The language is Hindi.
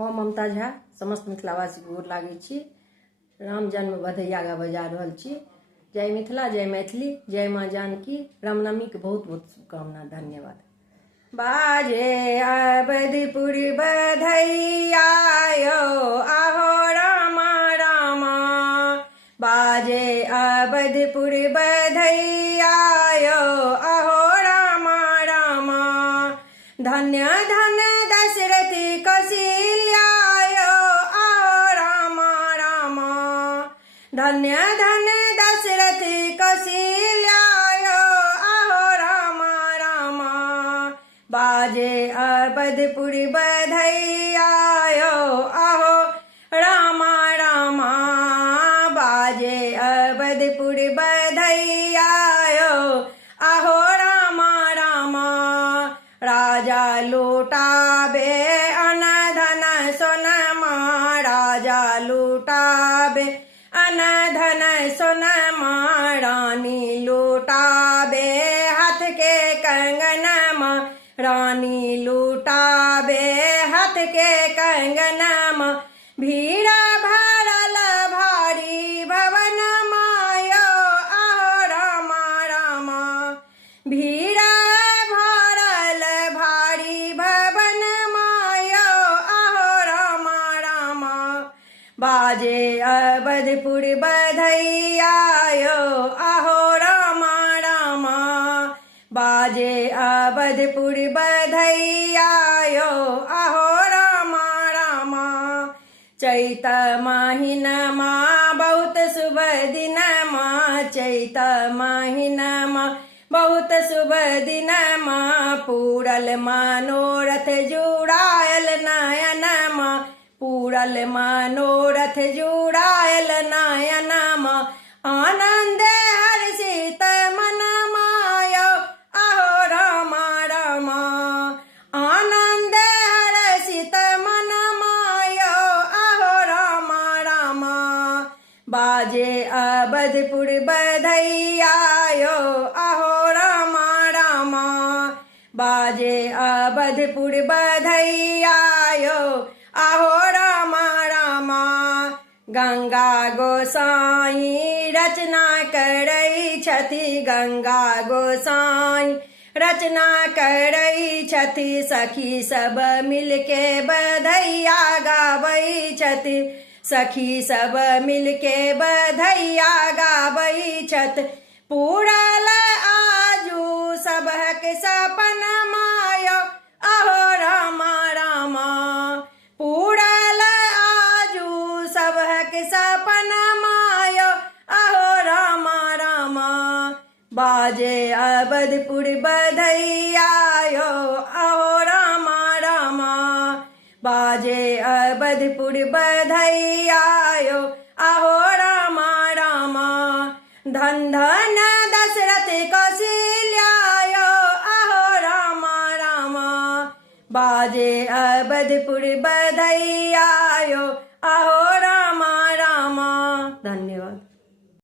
हम ममता झा समस्त मिथिलावासी गोर लागै छी। राम जन्म बधैया गा बजा रहल छी। जय मिथिला, जय मैथिली, जय माँ जानकी। रामनवमी के बहुत बहुत शुभकामना। धन्यवाद। बाजे अवधपुर बधैया यो आहो रामा रामा। बाजे अवधपुर बधैया यो आहो रामा रामा। धन्य धन्य दशरथ कौशल्या यो आहो रामा रामा। धन्य धन्य दशरथ कौशल्या यो आहो रामा रामा। बाजे अवधपुर बधैया यो आहो रामा रामा। बाजे अवधपुर बधैया यो आहो रामा रामा। राजा लूटाबे अन धन सोनमा। राजा लूटाबे अन धन सोनमा। रानी लूटाबे हाथ के कंगनमा। रानी लूटाबे हाथ के कंगनमा। भीड़ा भरल भारी भवन मायो आहो रामा रामा। भीड़ा भरल भारी भवन मायो आहो रामा रामा। बाजे अवधपुर बधैया यो आहो रामा रामा। बाजे अवधपुर बधैया यो आहो रामा रामा। चैत महीनमा बहुत शुभ दिनमा। चैत महीनमा बहुत शुभ दिनमा। पूरल मनोरथ जुड़ायल नयनमा। पूरल मनोरथ जुड़ायल नयनमा। आनंद हर्षित मनमा यो आहो रामा रामा। आनंद हर्षित मनमा यो आहो रामा रामा। बाजे अवधपुर बधैया यो आहो रामा रामा। बाजे अवधपुर बधैया यो आहो रामा रामा। गंगा गोसाई रचना करै छथि। गंगा गोसाई रचना करै छथि। सखी सब मिलके बधैया गाबै छथि। सखी सब मिलके बधैया गाबै छथि। पूरल आजू सबहक सपन मायो आहो रामा रामा। पूरल आजू सबहक सपन मायो आहो रामा रामा। बाजे अवधपुर बधैया यो आहो रामा रामा। बाजे अवधपुर बधैया यो आहो रामा रामा। धन धन दशरथ कौशल्या यो आहो रामा रामा। बाजे अवधपुर बधैया यो आहो रामा रामा। धन्यवाद।